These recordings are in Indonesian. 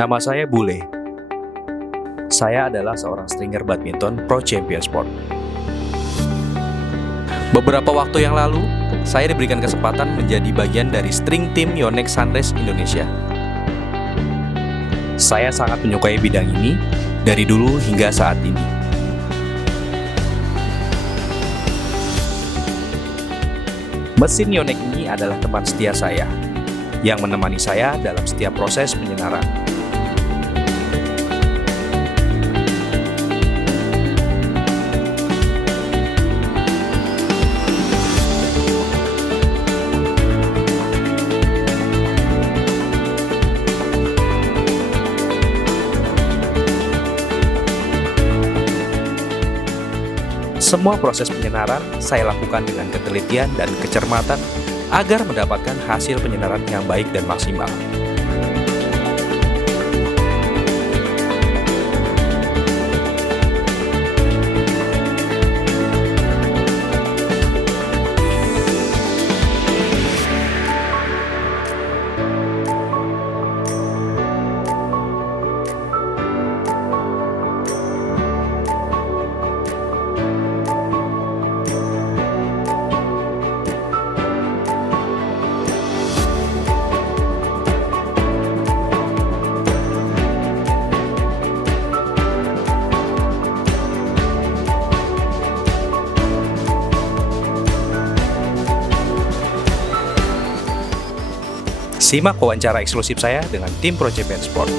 Nama saya Bule. Saya adalah seorang stringer badminton Pro Champion Sport. Beberapa waktu yang lalu, saya diberikan kesempatan menjadi bagian dari string tim Yonex Sunrise Indonesia. Saya sangat menyukai bidang ini dari dulu hingga saat ini. Mesin Yonex ini adalah teman setia saya, yang menemani saya dalam setiap proses penyenaran. Semua proses penyenaran saya lakukan dengan ketelitian dan kecermatan agar mendapatkan hasil penyenaran yang baik dan maksimal. Simak wawancara eksklusif saya dengan tim Pro Champion Sport.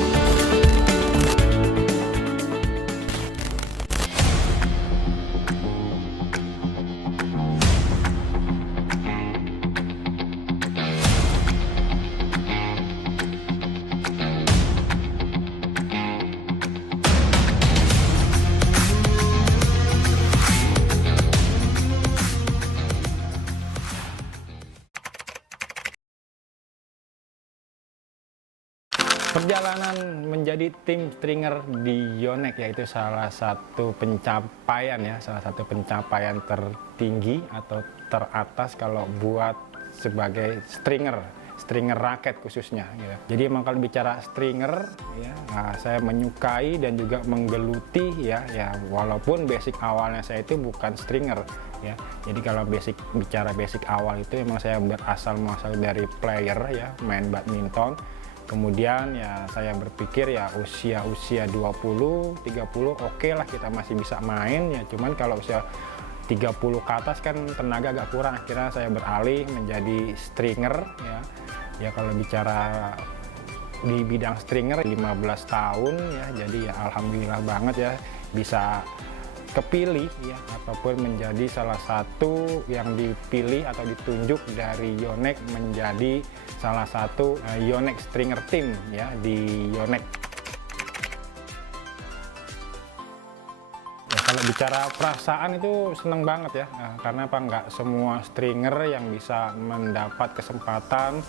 Perjalanan menjadi tim stringer di Yonex yaitu salah satu pencapaian tertinggi atau teratas kalau buat sebagai stringer raket khususnya. Ya. Jadi emang kalau bicara stringer, ya, saya menyukai dan juga menggeluti ya walaupun basic awalnya saya itu bukan stringer. Ya, jadi kalau bicara basic awal itu emang saya berasal muasal dari player ya, main badminton. Kemudian ya saya berpikir ya usia 20, 30 oke lah kita masih bisa main ya, cuman kalau usia 30 ke atas kan tenaga agak kurang, akhirnya saya beralih menjadi stringer ya. Ya kalau bicara di bidang stringer 15 tahun ya, jadi ya alhamdulillah banget ya bisa kepilih ya ataupun menjadi salah satu yang dipilih atau ditunjuk dari Yonex menjadi salah satu Yonex stringer team ya di Yonex. Ya, kalau bicara perasaan itu seneng banget ya, karena apa, nggak semua stringer yang bisa mendapat kesempatan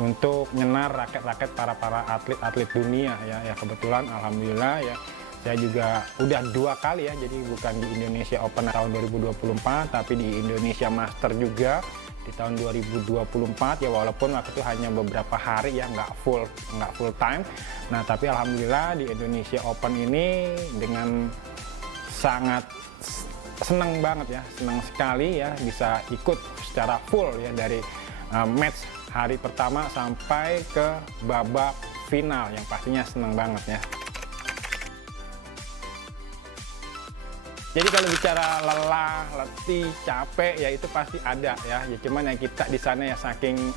untuk nyenar raket-raket para atlet dunia ya kebetulan alhamdulillah ya. Saya juga udah 2 kali ya, jadi bukan di Indonesia Open tahun 2024, tapi di Indonesia Master juga di tahun 2024 ya, walaupun waktu itu hanya beberapa hari ya, nggak full time. Nah tapi alhamdulillah di Indonesia Open ini dengan sangat senang banget ya, senang sekali ya bisa ikut secara full ya dari match hari pertama sampai ke babak final, yang pastinya senang banget ya. Jadi kalau bicara lelah, letih, capek ya itu pasti ada ya. Ya cuman ya kita di sana ya saking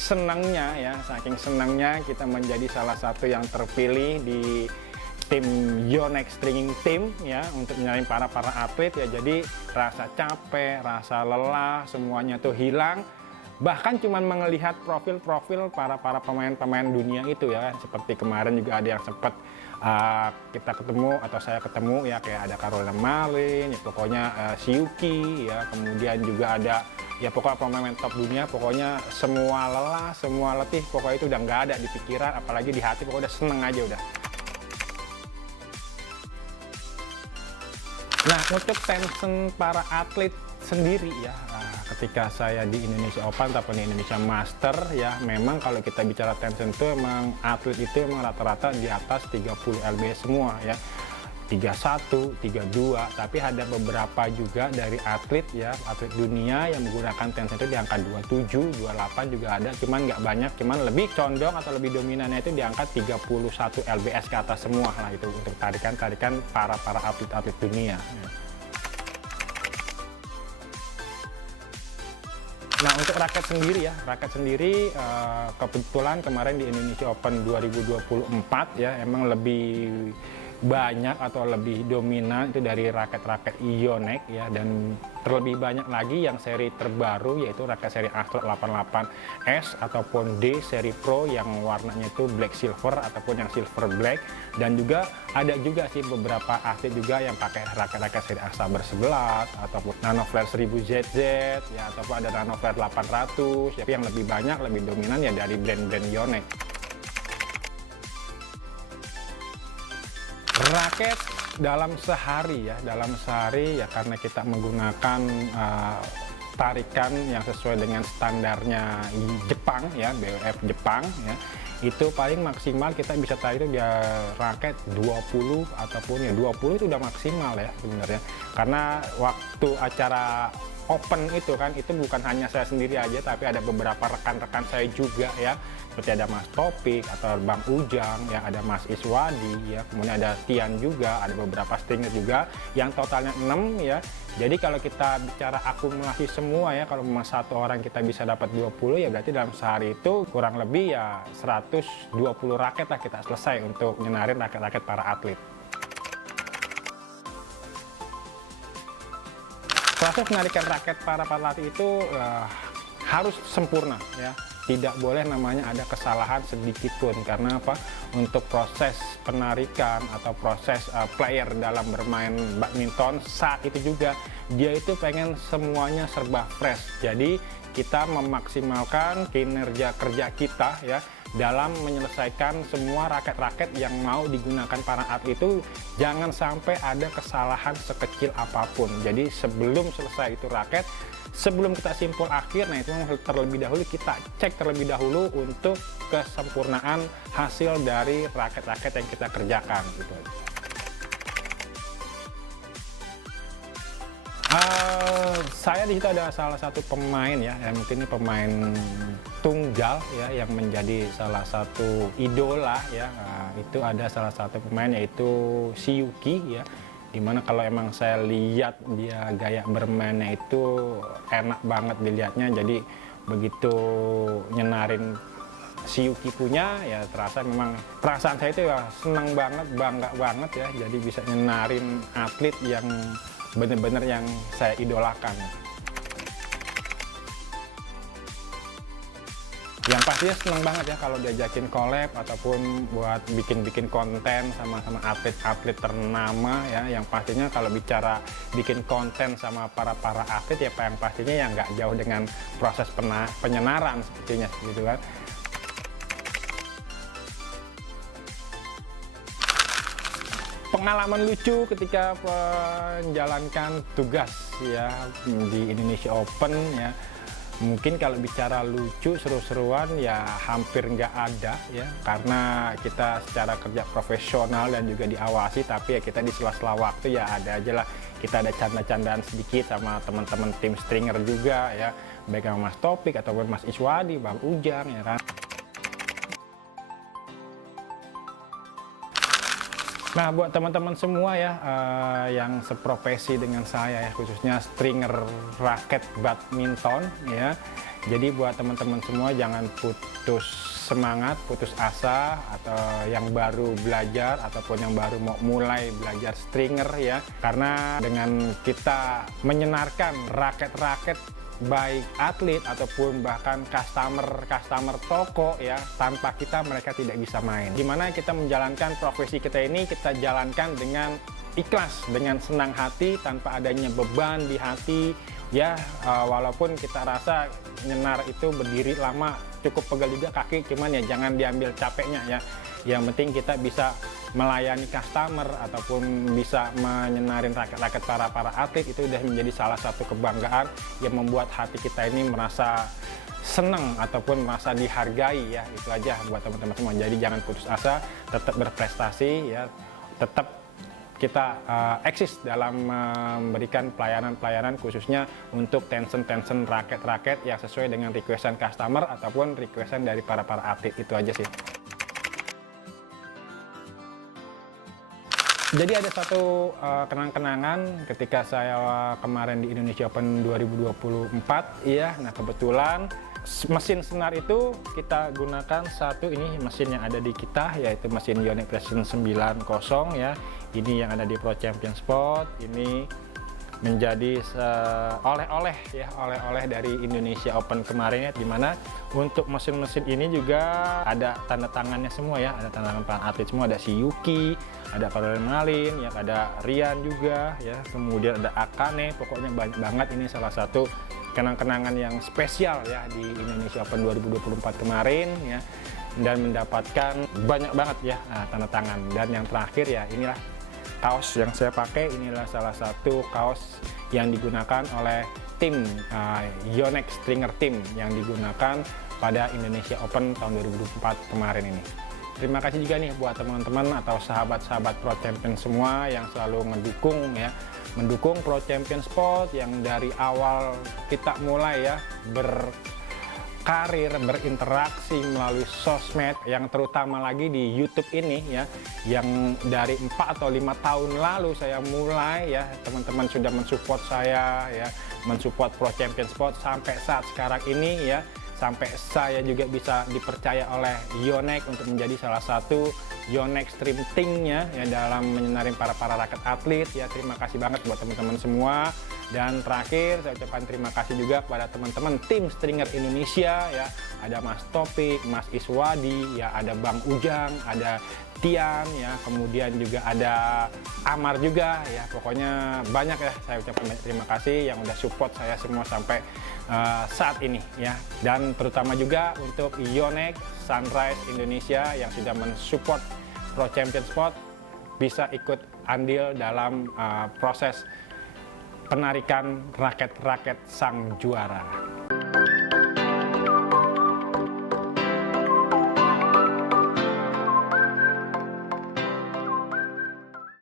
senangnya kita menjadi salah satu yang terpilih di tim Yonex Stringing Team ya untuk menyalain para atlet ya. Jadi rasa capek, rasa lelah semuanya tuh hilang. Bahkan cuman melihat profil-profil para pemain-pemain dunia itu ya, seperti kemarin juga ada yang sempat kita ketemu atau saya ketemu ya, kayak ada Caroline Marin ya, pokoknya Siuki ya, kemudian juga ada ya pokoknya pemain top dunia, pokoknya semua lelah, semua letih pokoknya itu udah nggak ada di pikiran, apalagi di hati, pokoknya udah seneng aja udah. Nah untuk tension para atlet sendiri ya, ketika saya di Indonesia Open ataupun di Indonesia Master ya, memang kalau kita bicara tension itu emang atlet itu emang rata-rata di atas 30 lbs semua ya, 31, 32, tapi ada beberapa juga dari atlet ya, atlet dunia yang menggunakan tension itu di angka 27, 28 juga ada, cuman nggak banyak, cuman lebih condong atau lebih dominannya itu di angka 31 lbs ke atas semua lah itu untuk tarikan-tarikan para atlet-atlet dunia ya. Nah, untuk raket sendiri ya, kebetulan kemarin di Indonesia Open 2024 ya, emang lebih banyak atau lebih dominan itu dari raket-raket Yonex ya, dan terlebih banyak lagi yang seri terbaru yaitu raket seri Astro 88S ataupun D seri Pro yang warnanya itu black silver ataupun yang silver black, dan juga ada juga sih beberapa atlet juga yang pakai raket-raket seri Saber 11 ataupun Nanoflare 1000ZZ ya, ataupun ada Nanoflare 800 ya, yang lebih banyak lebih dominan ya dari brand-brand Yonex. Raket dalam sehari ya karena kita menggunakan tarikan yang sesuai dengan standarnya Jepang ya, BWF Jepang ya, itu paling maksimal kita bisa tarik itu dia raket 20 ataupun ya 20 itu udah maksimal ya sebenarnya, karena waktu acara Open itu kan itu bukan hanya saya sendiri aja, tapi ada beberapa rekan-rekan saya juga ya, seperti ada Mas Topik atau Bang Ujang ya, ada Mas Iswadi ya, kemudian ada Tian juga, ada beberapa stringer juga yang totalnya 6 ya. Jadi kalau kita bicara akumulasi semua ya, kalau memang satu orang kita bisa dapat 20 ya, berarti dalam sehari itu kurang lebih ya 120 raket lah kita selesai untuk nyenarin raket-raket para atlet. Proses menarikan raket para atlet itu harus sempurna ya, tidak boleh namanya ada kesalahan sedikit pun, karena apa? Untuk proses penarikan atau proses player dalam bermain badminton saat itu juga dia itu pengen semuanya serba fresh, jadi kita memaksimalkan kinerja kerja kita ya dalam menyelesaikan semua raket-raket yang mau digunakan para atlet itu, jangan sampai ada kesalahan sekecil apapun. Jadi sebelum selesai itu raket, sebelum kita simpul akhir, nah itu terlebih dahulu kita cek terlebih dahulu untuk kesempurnaan hasil dari raket-raket yang kita kerjakan gitu. Saya di situ ada salah satu pemain ya, mungkin ini pemain tunggal ya, yang menjadi salah satu idola ya. Itu ada salah satu pemain yaitu si Yuki ya, dimana kalau emang saya lihat dia gaya bermainnya itu enak banget dilihatnya, jadi begitu nyenarin si Yuki punya ya, terasa memang perasaan saya itu ya senang banget, bangga banget ya, jadi bisa nyenarin atlet yang bener-bener yang saya idolakan. Yang pastinya seneng banget ya kalau diajakin collab ataupun buat bikin konten sama atlet-atlet ternama ya. Yang pastinya kalau bicara bikin konten sama para atlet ya, yang pastinya yang nggak jauh dengan proses penyenaran sepertinya gitu kan. Pengalaman lucu ketika menjalankan tugas ya di Indonesia Open ya, mungkin kalau bicara lucu seru-seruan ya hampir nggak ada ya, karena kita secara kerja profesional dan juga diawasi, tapi ya kita di sela-sela waktu ya ada aja lah, kita ada canda-candaan sedikit sama teman-teman tim stringer juga ya, baik sama Mas Topik ataupun Mas Iswadi, Bang Ujang ya kan. Nah, buat teman-teman semua ya yang seprofesi dengan saya ya, khususnya stringer raket badminton ya. Jadi buat teman-teman semua jangan putus semangat, putus asa, atau yang baru belajar ataupun yang baru mau mulai belajar stringer ya. Karena dengan kita menyenarkan raket-raket baik atlet ataupun bahkan customer toko ya, tanpa kita mereka tidak bisa main. Dimana kita menjalankan profesi kita ini, kita jalankan dengan ikhlas, dengan senang hati, tanpa adanya beban di hati ya. Walaupun kita rasa nyenar itu berdiri lama cukup pegel juga kaki, cuman ya jangan diambil capeknya ya. Yang penting kita bisa melayani customer ataupun bisa menyenarin raket-raket para atlet, itu udah menjadi salah satu kebanggaan yang membuat hati kita ini merasa senang ataupun merasa dihargai ya. Itu aja buat teman-teman semua. Jadi jangan putus asa, tetap berprestasi ya, tetap kita eksis dalam memberikan pelayanan-pelayanan khususnya untuk tension raket-raket yang sesuai dengan requestan customer ataupun requestan dari para atlet. Itu aja sih. Jadi ada satu kenang-kenangan ketika saya kemarin di Indonesia Open 2024 ya. Nah kebetulan mesin senar itu kita gunakan satu, ini mesin yang ada di kita, yaitu mesin Yonex Precision 90 ya. Ini yang ada di Pro Champion Sport. Ini menjadi oleh-oleh ya, oleh-oleh dari Indonesia Open kemarin ya, dimana untuk mesin-mesin ini juga ada tanda tangannya semua ya, ada tanda tangan para atlet semua, ada si Yuki, ada Caroline Malin ya, ada Rian juga ya, kemudian ada Akane. Pokoknya banyak banget, ini salah satu kenang-kenangan yang spesial ya di Indonesia Open 2024 kemarin ya, dan mendapatkan banyak banget ya tanda tangan. Dan yang terakhir ya, inilah kaos yang saya pakai. Inilah salah satu kaos yang digunakan oleh tim Yonex Stringer Team yang digunakan pada Indonesia Open tahun 2024 kemarin ini. Terima kasih juga nih buat teman-teman atau sahabat-sahabat Pro Champion semua yang selalu mendukung Pro Champion Sport, yang dari awal kita mulai ya berkarir, berinteraksi melalui sosmed, yang terutama lagi di YouTube ini ya, yang dari 4 atau 5 tahun lalu saya mulai ya, teman-teman sudah mensupport saya ya, mensupport Pro Champion Sport sampai saat sekarang ini ya, sampai saya juga bisa dipercaya oleh Yonex untuk menjadi salah satu Yonex Stream Team-nya ya, dalam menyenarin para raket atlet ya. Terima kasih banget buat teman-teman semua. Dan terakhir saya ucapkan terima kasih juga kepada teman-teman tim Stringer Indonesia ya. Ada Mas Topik, Mas Iswadi ya, ada Bang Ujang, ada Tian ya, kemudian juga ada Amar juga ya. Pokoknya banyak ya, saya ucapkan terima kasih yang udah support saya semua sampai saat ini ya. Dan terutama juga untuk Yonex Sunrise Indonesia yang sudah mensupport Pro Champion Sport bisa ikut andil dalam proses penarikan raket-raket sang juara.